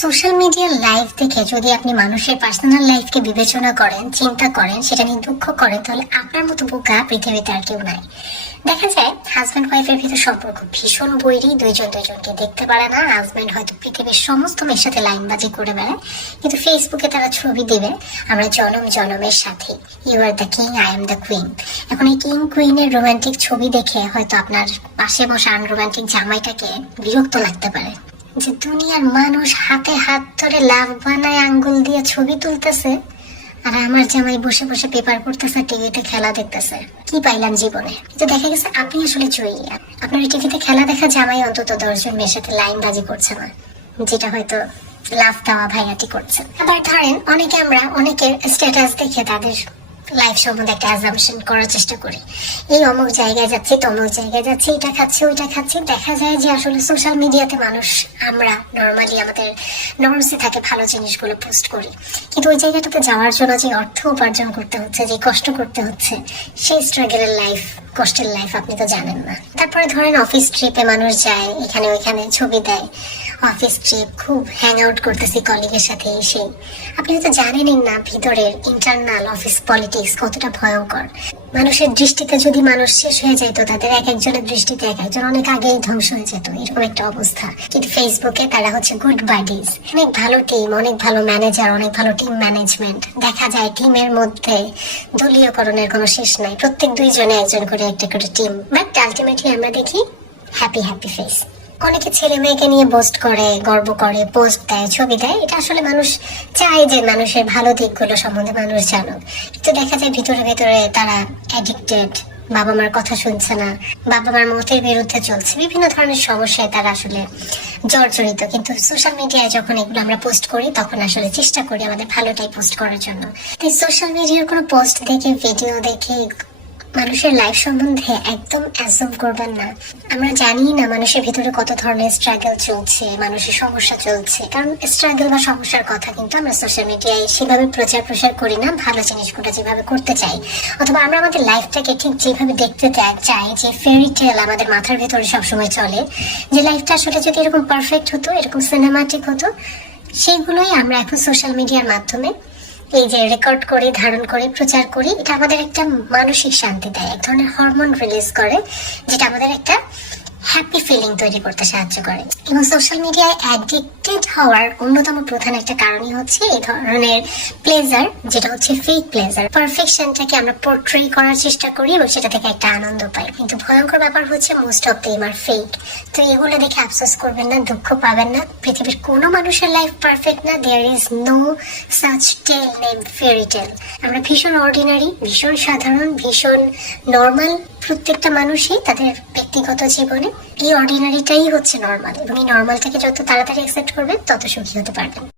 Social মিডিয়ার life দেখে যদি আপনি মানুষের পার্সোনাল লাইফকে বিবেচনা করেন, চিন্তা করেন, সেটা নিয়ে দুঃখ করেন, তাহলে আপনার মতো বোকা পৃথিবীতে আর কেউ নাই। দেখা যায় হাজব্যান্ড ওয়াইফের ভিতর সম্পর্ক ভীষণ বৈরী, দুইজন দুইজনকে দেখতে পারে না হাজব্যান্ড হয়তো পৃথিবীর সমস্ত মেয়ের সাথে লাইনবাজি করে বেড়ায়, কিন্তু ফেসবুকে তারা ছবি দিবে, আমরা জনম জনমের সাথে। You are the king I am the queen এখন এই কিং কুইনের রোমান্টিক ছবি দেখে হয়তো আপনার পাশে বসা আনরোমান্টিক জামাইটাকে বিরক্ত লাগতে পারে। যে দুনিয়ার মানুষ হাতে হাত ধরে লাভ বানায় আঙ্গুল দিয়ে ছবি তুলতেছে, আর আমার জামাই বসে বসে পেপার পড়তেছে টিভিতে খেলা দেখতেছে। কি পাইলাম জীবনে? কিন্তু দেখা গেছে, আপনি আসলে চুই আপনার টিভিতে খেলা দেখা জামাই অন্তত দশজন মেয়ের সাথে লাইন বাজি করছে না, যেটা হয়তো লাভ দেওয়া ভাইয়াটি করছে। আবার ধরেন, অনেকে আমরা অনেকের স্ট্যাটাস দেখে তাদের লাইফ সম্বন্ধে একটা অ্যাজামশন করার চেষ্টা করি। এই অমুক জায়গায় যাচ্ছি, তমুক জায়গায় যাচ্ছি, এটা খাচ্ছি, ওইটা খাচ্ছি। দেখা যায় যে আসলে সোশ্যাল মিডিয়াতে মানুষ, আমরা নর্মালি আমাদের নর্মসে থাকে ভালো জিনিসগুলো পোস্ট করি। কিন্তু ওই জায়গাটাতে যাওয়ার জন্য যে অর্থ উপার্জন করতে হচ্ছে, যে কষ্ট করতে হচ্ছে, সেই স্ট্রাগলের লাইফ কষ্টের লাইফ আপনি তো জানেন না। তারপরে ধরেন অফিস ট্রিপে মানুষ যায়, এখানে ওইখানে ছবি দেয়। অফিস ট্রিপ খুব হ্যাং আউট করতেছি কলিগের সাথে এসে। আপনি হয়তো জানেনই না ভিতরের ইন্টারনাল অফিস পলিটিক্স কতটা ভয়ঙ্কর। মানুষের দৃষ্টিতে যদি মানুষ শেষ হয়ে যেত তাদের এক একজনের দৃষ্টিতে এক একজন অনেক আগেই ধ্বংস হয়ে যেত। এরকম একটা অবস্থা। কিন্তু ফেসবুকে তারা হচ্ছে গুড বাডিজ অনেক ভালো টিম অনেক ভালো ম্যানেজার অনেক ভালো টিম ম্যানেজমেন্ট দেখা যায় টিমের মধ্যে দলীয়করণের কোনো শেষ নাই। প্রত্যেক দুইজনে একজন করে একটা করে টিম বাট আলটিমেটলি আমরা দেখি হ্যাপি হ্যাপি ফেস অনেকে ছেলে মেয়েকে নিয়ে পোস্ট করে, গর্ব করে, পোস্ট দেয়, ছবি দেয়। এটা আসলে মানুষ চায় যে মানুষের ভালো দিকগুলো সম্বন্ধে মানুষ জানুক। কিন্তু দেখা যায় ভিতরে ভিতরে তারা অ্যাডিক্টেড বাবা মার কথা শুনছে না বাবা মার মতের বিরুদ্ধে চলছে। বিভিন্ন ধরনের সমস্যায় তারা আসলে জর্জরিত। কিন্তু সোশ্যাল মিডিয়ায় যখন এগুলো আমরা পোস্ট করি, তখন আসলে চেষ্টা করি আমাদের ভালোটাই পোস্ট করার জন্য। তাই সোশ্যাল মিডিয়ার কোনো পোস্ট দেখে ভিডিও দেখে মানুষের লাইফ সম্বন্ধে একদম অ্যাজুম করবেন না। আমরা জানি না মানুষের ভিতরে কত ধরনের স্ট্রাগল চলছে, মানুষের সমস্যা চলছে। কারণ স্ট্রাগল বা সমস্যার কথা কিন্তু আমরা সোশ্যাল মিডিয়ায় সেভাবে প্রচার প্রসার করি না, ভালো জিনিসগুলো যেভাবে করতে চাই। অথবা আমরা আমাদের লাইফটাকে ঠিক যেভাবে দেখতে চাই, যে ফেরি টেল আমাদের মাথার ভেতরে সবসময় চলে। যে লাইফটা আসলে যদি এরকম পারফেক্ট হতো, এরকম সিনেমাটিক হতো সেইগুলোই আমরা এখন সোশ্যাল মিডিয়ার মাধ্যমে এই যে রেকর্ড করি, ধারণ করি, প্রচার করি, এটা আমাদের একটা মানসিক শান্তি দেয়, এক ধরনের হরমোন রিলিজ করে, যেটা আমাদের একটা হ্যাপি ফিলিং তৈরি করতে সাহায্য করে। এবং সোশ্যাল মিডিয়ায় অ্যাডিক্টেড হওয়ার অন্যতম প্রধান একটা কারণই হচ্ছে এই ধরনের প্লেজার যেটা হচ্ছে ফেক প্লেজার পারফেকশনটাকে আমরা পোর্ট্রে করার চেষ্টা করি এবং সেটা থেকে একটা আনন্দ পাই। কিন্তু ভয়ঙ্কর ব্যাপার হচ্ছে most of them are fake তো এগুলো দেখে আফসোস করবেন না, দুঃখ পাবেন না। পৃথিবীর কোনো মানুষের লাইফ পারফেক্ট না। There is no such tale name fairy tale আমরা ভীষণ অর্ডিনারি ভীষণ সাধারণ, ভীষণ নর্মাল প্রত্যেকটা মানুষই তাদের ব্যক্তিগত জীবনে এই অর্ডিনারিটাই হচ্ছে নর্মাল এবং এই নর্মালটাকে যত তাড়াতাড়ি অ্যাকসেপ্ট করবেন তত সুখী হতে পারবেন।